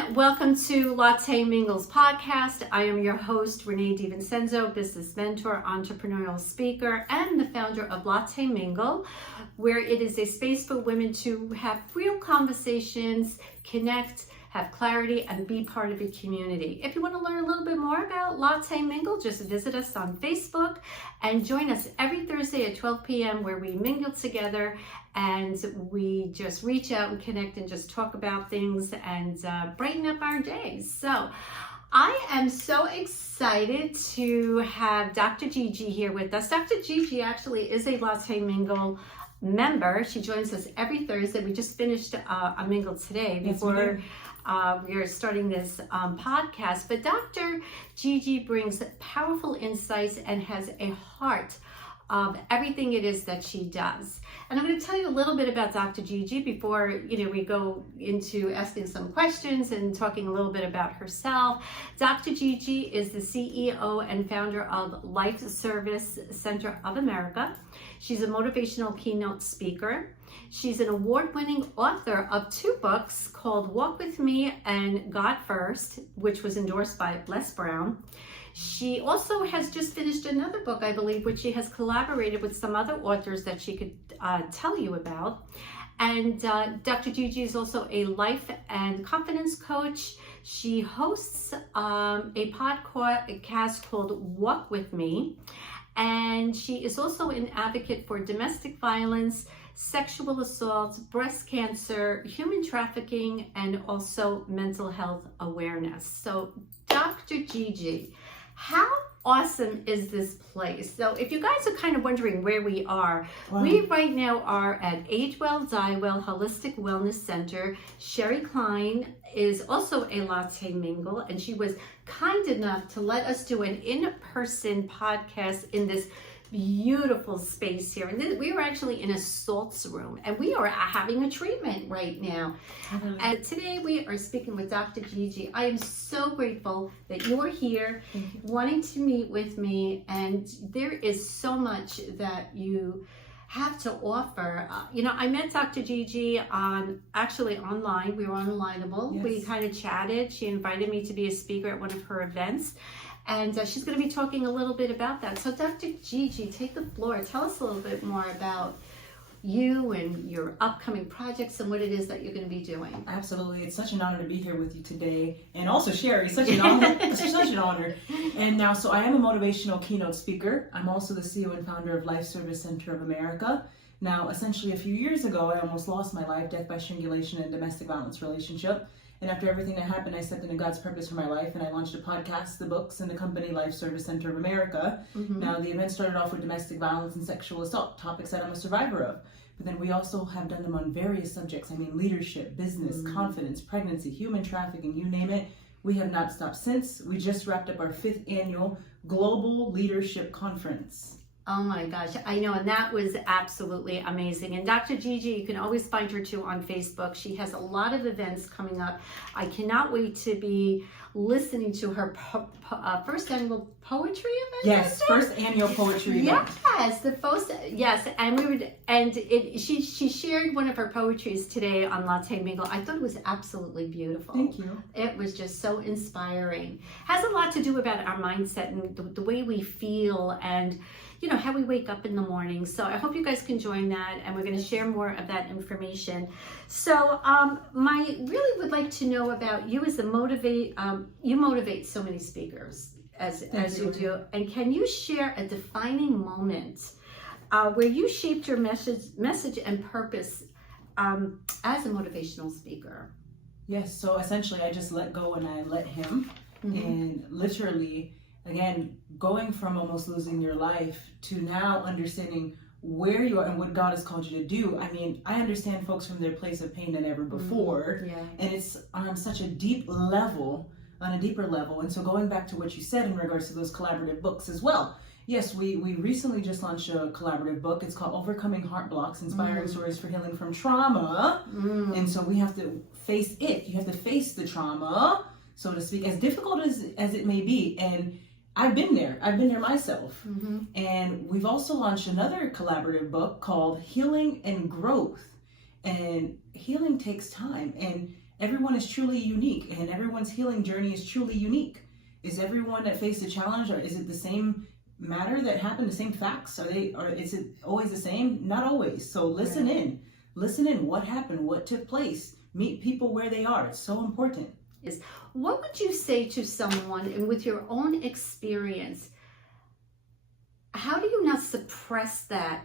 everyone. Welcome to Latte Mingle's podcast. I am your host, Renee DiVincenzo, business mentor, entrepreneurial speaker, and the founder of Latte Mingle, where it is a space for women to have real conversations, connect, have clarity, and be part of a community. If you want to learn a little bit more about Latte Mingle, just visit us on Facebook and join us every Thursday at 12 p.m. where we mingle together and we just reach out and connect and just talk about things and brighten up our days. So I am so excited to have Dr. Gigi here with us. Dr. Gigi actually is a Latte Mingle member. She joins us every Thursday. We just finished a mingle today before we are starting this podcast. But Dr. Gigi brings powerful insights and has a heart of everything it is that she does. And I'm going to tell you a little bit about Dr. Gigi before we go into asking some questions and talking a little bit about herself. Dr. Gigi is the CEO and founder of Life Service Center of America. She's a motivational keynote speaker. She's an award-winning author of 2 books called Walk With Me and God First, which was endorsed by Les Brown. She also has just finished another book, I believe, which she has collaborated with some other authors that she could tell you about. And Dr. Gigi is also a life and confidence coach. She hosts a podcast called Walk With Me. And she is also an advocate for domestic violence, sexual assault, breast cancer, human trafficking, and also mental health awareness. So, Dr. Gigi, how awesome is this place? So if you guys are kind of wondering where we are, we right now are at Age Well, Die Well Holistic Wellness Center. Sherry Klein is also a Latte Mingle, and she was kind enough to let us do an in-person podcast in this beautiful space here. And we were actually in a salts room, and we are having a treatment right now. And today we are speaking with Dr. Gigi. I am so grateful that you are here, wanting to meet with me, and there is so much that you have to offer. I met Dr. Gigi actually online. We were on Alignable. Yes. We kind of chatted. She invited me to be a speaker at one of her events. And she's going to be talking a little bit about that. So Dr. Gigi, take the floor. Tell us a little bit more about you and your upcoming projects and what it is that you're going to be doing. Absolutely. It's such an honor to be here with you today. And also Sherry, such an honor. Such an honor. And now, so I am a motivational keynote speaker. I'm also the CEO and founder of Life Service Center of America. Now, essentially a few years ago, I almost lost my life, death by strangulation and domestic violence relationship. And after everything that happened, I stepped into God's purpose for my life, and I launched a podcast, the books, and the company Life Service Center of America. Now, the event started off with domestic violence and sexual assault, topics that I'm a survivor of. But then we also have done them on various subjects. I mean, leadership, business, confidence, pregnancy, human trafficking, you name it. We have not stopped since. We just wrapped up our 5th annual Global Leadership Conference. Oh my gosh, I know, and that was absolutely amazing. And Dr. Gigi, you can always find her too on Facebook. She has a lot of events coming up. I cannot wait to be listening to her first annual poetry event. Yes, first annual poetry event. Yes, and she shared one of her poetries today on Latte Mingle. I thought it was absolutely beautiful. Thank you. It was just so inspiring. Has a lot to do about our mindset and the way we feel and how we wake up in the morning. So I hope you guys can join that, and we're going to share more of that information. So really would like to know about you as you motivate so many speakers as you do. And can you share a defining moment where you shaped your message and purpose as a motivational speaker? Yes, so essentially I just let go and I let him. And literally, again, going from almost losing your life to now understanding where you are and what God has called you to do. I mean, I understand folks from their place of pain than ever before. And it's on such a deeper level. And so going back to what you said in regards to those collaborative books as well. Yes, we recently just launched a collaborative book. It's called Overcoming Heart Blocks, Inspiring Stories for Healing from Trauma. And so we have to face it. You have to face the trauma, so to speak, as difficult as it may be. And I've been there myself. And we've also launched another collaborative book called Healing and Growth. And healing takes time. And everyone is truly unique, and everyone's healing journey is truly unique. Is everyone that faced a challenge, or is it the same matter that happened, the same facts? Or is it always the same? Not always. So listen in. Listen in. What happened? What took place? Meet people where they are. It's so important. What would you say to someone, and with your own experience, how do you not suppress that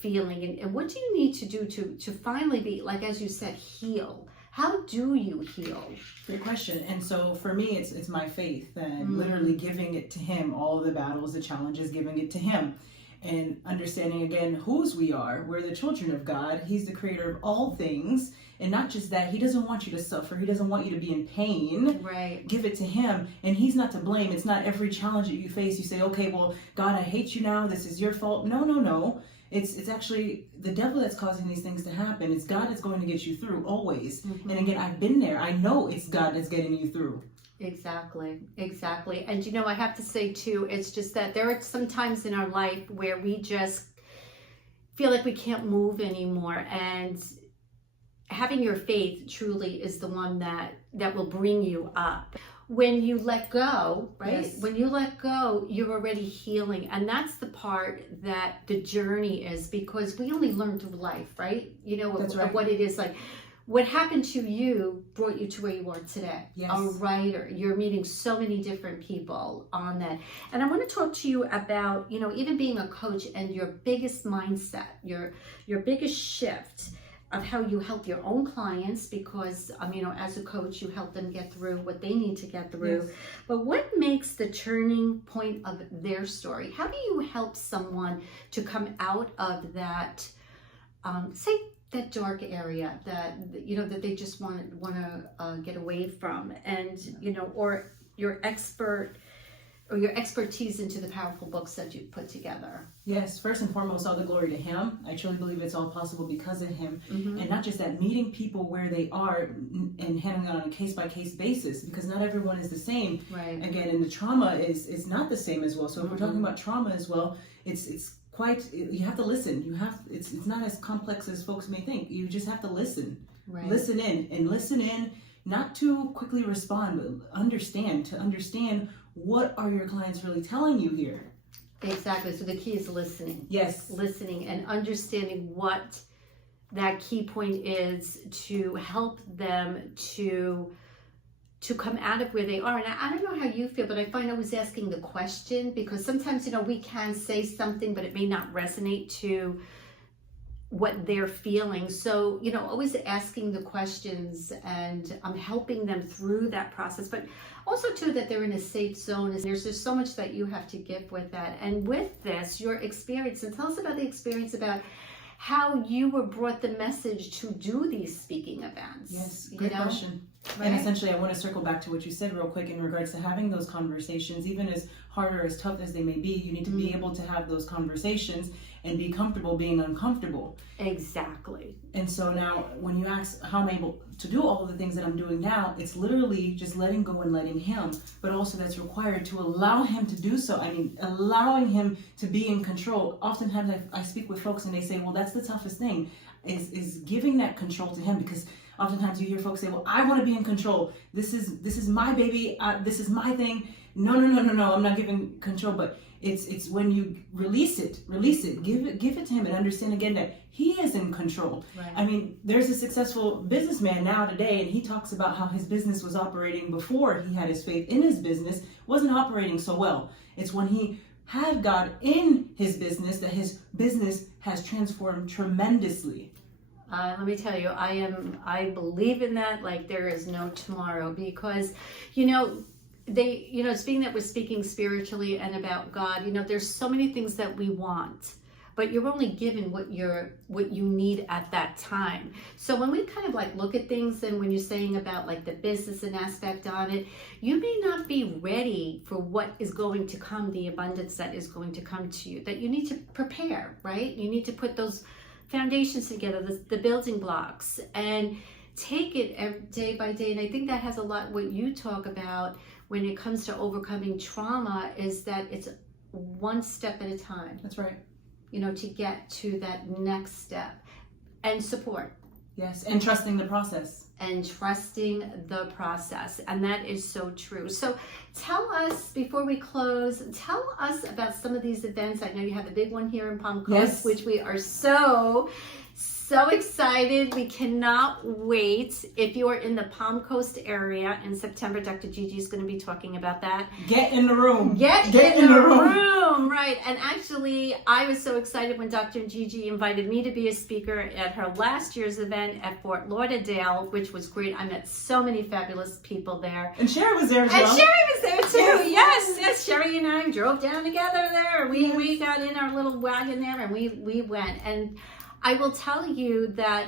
feeling, and what do you need to do to finally be, like, as you said, heal? How do you heal? Great question. And so for me, it's my faith, and literally giving it to him, all of the battles, the challenges, giving it to him, and understanding again whose we are. We're the children of God. He's the creator of all things. And not just that, he doesn't want you to suffer. He doesn't want you to be in pain. Right. Give it to him, and he's not to blame. It's not every challenge that you face you say, okay, well, God, I hate you now. This is your fault. No. It's actually the devil that's causing these things to happen. It's God that's going to get you through always. And again, I've been there. I know it's God that's getting you through. Exactly. And you know, I have to say too, it's just that there are some times in our life where we just feel like we can't move anymore, and having your faith truly is the one that will bring you up. When you let go, right? Yes. When you let go, you're already healing. And that's the part that the journey is, because we only learn through life, right? You know, of what it is like. What happened to you brought you to where you are today. Yes. A writer. You're meeting so many different people on that. And I want to talk to you about, you know, even being a coach and your biggest mindset, your biggest shift of how you help your own clients, because, you know, as a coach, you help them get through what they need to get through. Yes. But what makes the turning point of their story? How do you help someone to come out of that, say, that dark area that, you know, that they just want to get away from, and, you know, or your expertise into the powerful books that you put together? Yes, first and foremost, all the glory to him. I truly believe it's all possible because of him. And not just that, meeting people where they are and handling it on a case-by-case basis, because not everyone is the same. Right. Again, and the trauma is not the same as well. So if we're talking about trauma as well, it's quite, you have to listen. It's not as complex as folks may think. You just have to listen. Right. Listen in, not to quickly respond, but to understand what are your clients really telling you here. Exactly. So the key is listening. Yes. Listening and understanding what that key point is to help them to come out of where they are. And I don't know how you feel, but I find always asking the question, because sometimes, you know, we can say something, but it may not resonate to what they're feeling. So, you know, always asking the questions and helping them through that process, but also too that they're in a safe zone. And there's just so much that you have to give with that. And with this, your experience, and tell us about the experience about how you were brought the message to do these speaking events. Yes, great question. Right? And essentially, I want to circle back to what you said real quick in regards to having those conversations. Even as hard or as tough as they may be, you need to be able to have those conversations and be comfortable being uncomfortable. Exactly. And so now, when you ask how I'm able to do all of the things that I'm doing now, it's literally just letting go and letting him, but also that's required to allow him to do so. I mean, allowing him to be in control. Oftentimes I speak with folks and they say, well, that's the toughest thing, is giving that control to him, because oftentimes you hear folks say, well, I want to be in control. This is my baby. This is my thing. No, I'm not giving control, but it's when you release it, give it to him, and understand again that he is in control. Right. I mean, there's a successful businessman now today, and he talks about how his business was operating before he had his faith in his business, wasn't operating so well. It's when he had God in his business that his business has transformed tremendously. Let me tell you, I believe in that like there is no tomorrow, because, you know, it's being that we're speaking spiritually and about God, you know, there's so many things that we want, but you're only given what you need at that time. So when we kind of like look at things, and when you're saying about like the business and aspect on it, you may not be ready for what is going to come, the abundance that is going to come to you, that you need to prepare, right? You need to put those foundations together, the building blocks, and take it day by day. And I think that has a lot what you talk about when it comes to overcoming trauma, is that it's one step at a time. That's right. You know, to get to that next step. And support. Yes, and trusting the process. And trusting the process. And that is so true. So tell us, before we close, tell us about some of these events. I know you have a big one here in Palm Coast, Yes. which we are so excited. We cannot wait. If you are in the Palm Coast area in September, Dr. Gigi is going to be talking about that. Get in the room. Get in the room. Right. And actually, I was so excited when Dr. Gigi invited me to be a speaker at her last year's event at Fort Lauderdale, which was great. I met so many fabulous people there. And Sherry was there as well. And Sherry was there too. Yes. Sherry and I drove down together there. We got in our little wagon there and we went. And I will tell you that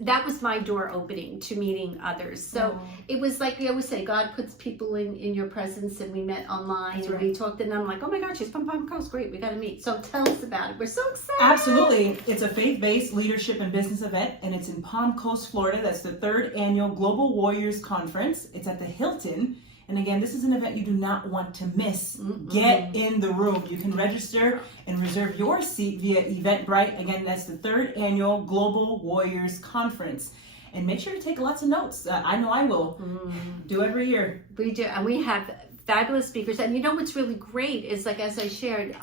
that was my door opening to meeting others. So it was like we always say, God puts people in your presence, and we met online. That's and right. we talked, and I'm like, oh my God, she's from Palm Coast. Great, we got to meet. So tell us about it. We're so excited. Absolutely. It's a faith-based leadership and business event, and it's in Palm Coast, Florida. That's the 3rd annual Global Warriors Conference. It's at the Hilton. And again, this is an event you do not want to miss. Get in the room. You can register and reserve your seat via Eventbrite. Again, that's the 3rd annual Global Warriors Conference. And make sure to take lots of notes. I know I will. Do every year. We do. And we have fabulous speakers. And you know what's really great is, like, as I shared,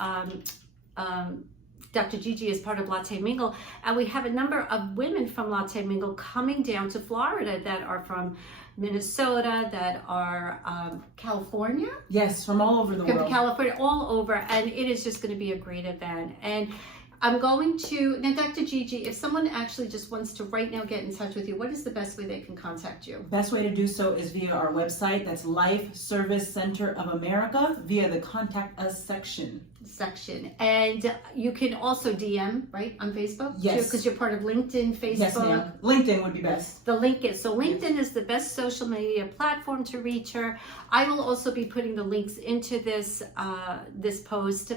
Dr. Gigi is part of Latte Mingle, and we have a number of women from Latte Mingle coming down to Florida that are from Minnesota, that are California. Yes, from all over the world. California, all over, and it is just going to be a great event. And I'm going to, now Dr. Gigi, if someone actually just wants to right now get in touch with you, what is the best way they can contact you? Best way to do so is via our website. That's Life Service Center of America, via the Contact Us section. And you can also DM, right, on Facebook? Yes. Because you're part of LinkedIn, Facebook. Yes, ma'am. LinkedIn would be best. The link is, so LinkedIn is the best social media platform to reach her. I will also be putting the links into this post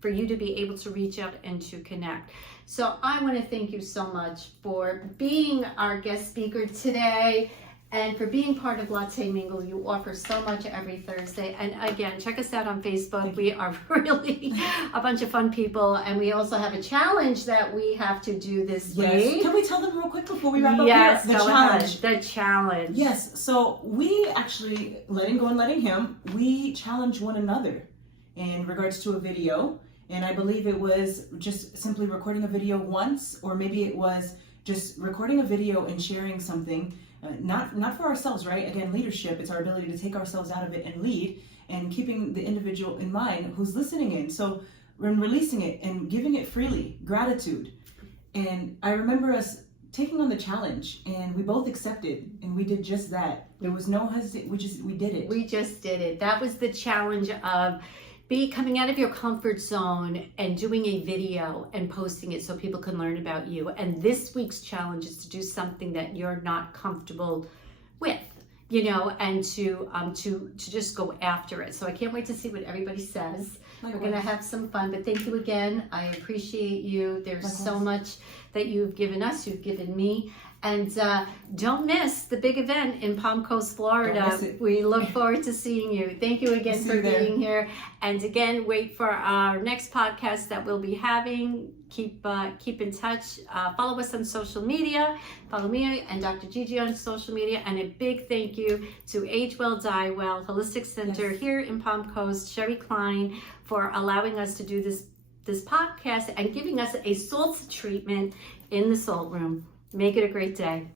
for you to be able to reach out and to connect. So I want to thank you so much for being our guest speaker today and for being part of Latte Mingle. You offer so much every Thursday. And again, check us out on Facebook. We are really a bunch of fun people. And we also have a challenge that we have to do this week. Can we tell them real quick before we wrap up Yes, here? The challenge. The challenge. Yes, so we actually, letting go and letting him, we challenge one another in regards to a video. And I believe it was just simply recording a video once, or maybe it was just recording a video and sharing something, not for ourselves, right? Again, leadership, it's our ability to take ourselves out of it and lead, and keeping the individual in mind who's listening in. So we're releasing it and giving it freely, gratitude. And I remember us taking on the challenge, and we both accepted, and we did just that. There was no hesitation, we did it. We just did it. That was the challenge of coming out of your comfort zone and doing a video and posting it so people can learn about you. And this week's challenge is to do something that you're not comfortable with, and to just go after it. So I can't wait to see what everybody says. Likewise. We're going to have some fun, but thank you again. I appreciate you. There's Likewise. So much that you've given us, you've given me. And don't miss the big event in Palm Coast, Florida. We look forward to seeing you. Thank you again for being here. And again, wait for our next podcast that we'll be having. Keep in touch. Follow us on social media. Follow me and Dr. Gigi on social media. And a big thank you to Age Well, Die Well Holistic Center here in Palm Coast, Sherry Klein, for allowing us to do this podcast and giving us a salt treatment in the salt room. Make it a great day.